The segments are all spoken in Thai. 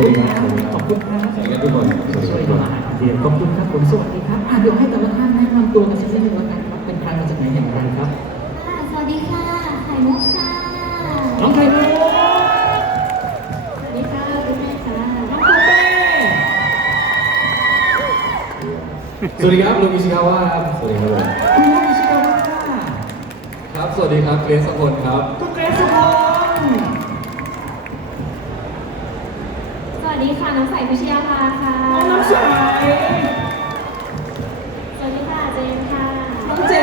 วัสดีครับขอบคุณครับสวัสดีครับทุกคนช่วยมาเดี๋ยวขอบคุณครับผมสวัสดีครับอะเดี๋ยวให้แต่ละท่านแนะนำตัวกันสักนิดนึงแล้วกันครับเป็นใครมาจากไหนอย่างไรครับค่ะสวัสดีค่ะไข่มุกค่ะน้องไข่มุกสวัสดีค่ะคุณแม่ค่ะน้องปูเป้สวัสดีครับลูกอิชิคาวะครับสวัสดีครับคุณน้องอิชิกาวะครับสวัสดีครับเกรซสกลครับคุณเกรซสุพล สวัส ดีค่ะน้องใสพิชยาภาค่ะ น้องน้ำใสสวัสดีค่ะเจนค่ะ น้องเจ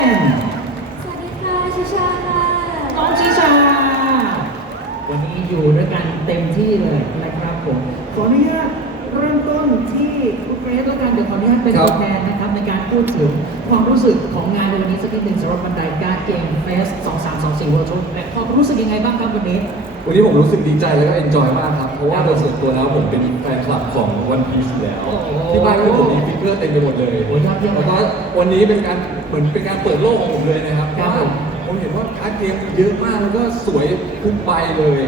น สวัสดีค่ะชิชาค่ะ น้องชิชา วันนี้อยู่ด้วยกันเต็มที่เลยนะครับผม ขออนุญาตเริ่มต้นที่ คุณเกรซแล้วกันเดี๋ยวขออนุญาตเป็นครับตัวแทนนะครับในการพูดถึงความรู้สึกของงานในวันนี้สักนิดหนึ่งสำหรับบันไดการเกมเฟส2324 World Tour และความรู้สึกยังไงบ้างครับวันนี้ วันนี้ผมรู้สึกดีใจแล้วก็เอนจอยมากครับ เพราะว่าโดยส่วนตัวแล้วผมเป็นแฟนคลับของ One Piece อยู่แล้วโอ้โหที่บ้านก็ผมมีฟิกเกอร์เต็มไปหมดเลยโอ้ยยอดเยี่ยม แล้วก็วันนี้เป็นการเหมือนเป็นการเปิดโลกของผมเลยนะครับครับผม ผมเห็นว่าการ์ดเกมเยอะมากแล้วก็สวยทุกใบเลย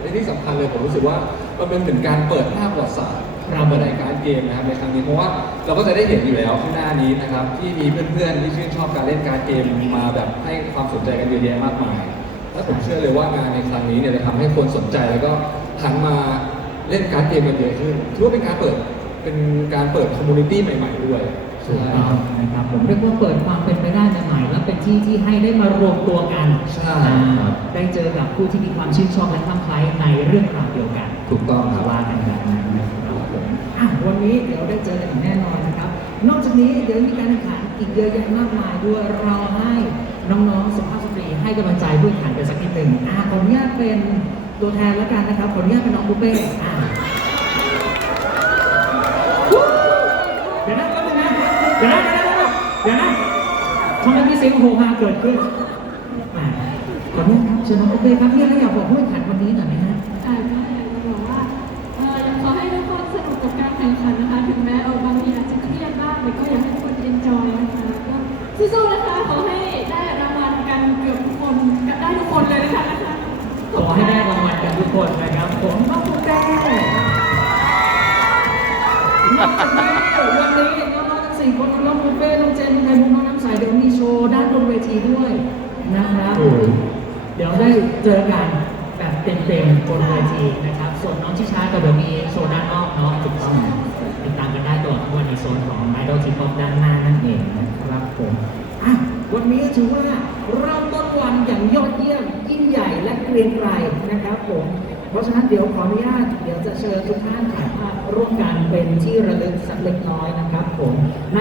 และที่สำคัญเลยผมรู้สึกว่ามันเป็นเหมือนการเปิดหน้าประวัติศาสตร์ ครับบันไดการ์ดเกมนะครับในครั้งนี้เพราะว่าเราก็จะได้เห็นอยู่แล้วข้างหน้านี้นะครับที่มีเพื่อนๆที่ชื่นชอบการเล่นการ์ดเกมมาแบบให้ความสนใจกันเยอะแยะมากมาย และผมเชื่อเลยว่างานในครั้งนี้เนี่ยจะทำให้คนสนใจแล้วก็หันมาเล่นการ์ดเกมกันเยอะขึ้นถือว่าเป็นการเปิดเป็นการเปิดคอมมูนิตี้ใหม่ๆด้วยถูกต้องนะครับผมเรียกว่าเปิดความเป็นไปได้ใหม่ๆและเป็นที่ที่ให้ได้มารวมตัวกันใช่อ่าครับได้เจอกับผู้ที่มีความชื่นชอบและคลั่งไคล้ในเรื่องราวเดียวกัน ถูกต้องครับว่ากันแบบนั้นนะครับผม อะวันนี้เดี๋ยวได้เจอกันอีกแน่นอนนะครับ นอกจากนี้เดี๋ยวมีการแข่งขันอีกเยอะแยะมากมายด้วยเราให้น้องๆสุภาพสตรีให้กำลังใจผู้แข่งขันกันสักนิดหนึ่งอะขออนุญาตเป็นตัวแทนแล้วกันนะครับขออนุญาตเป็นน้องปุ๊เป้อะเดี๋ยวนะแป๊บนึงนะเดี๋ยวนะเดี๋ยวนะเดี๋ยวนะทำไมมีเสียงโหฮาเกิดขึ้นขออนุญาตครับเชิญน้องปุ๊เป้ครับพี่อะไรอยากบอกผู้แข่งขันวันนี้หน่อยไหมฮะ สู้ๆนะคะขอให้ได้รางวัลกันเกือบทุกคนกันได้ทุกคนเลยนะคะขอให้ได้รางวัลกันทุกคนนะครับผมน้องปุ๊เป้นอกจากนี้วันนี้น้องๆทั้งสี่คนน้องปุ๊เป้น้องเจนน้องไทยมุกน้องน้ำใสเดี๋ยวมีโชว์ด้านบนเวทีด้วยนะครับโอ้ยเดี๋ยวได้เจอกันแบบเต็มๆบนเวทีนะครับ ส่วนน้องชิชาก็เดี๋ยวมีโชว์ด้านนอกเนาะถูกต้องติดตามกันได้ตลอดทุกวันในโซนของไมดอลทีป๊อปด้าน ผมอะวันนี้ถือว่าเริ่มต้นวันอย่างยอดเยี่ยมยิ่งใหญ่และเกรียงไกรนะครับผมเพราะฉะนั้นเดี๋ยวขออนุญาตเดี๋ยวจะเชิญทุกท่านถ่ายภาพร่วมกันเป็นที่ระลึกสักเล็กน้อยนะครับผมใน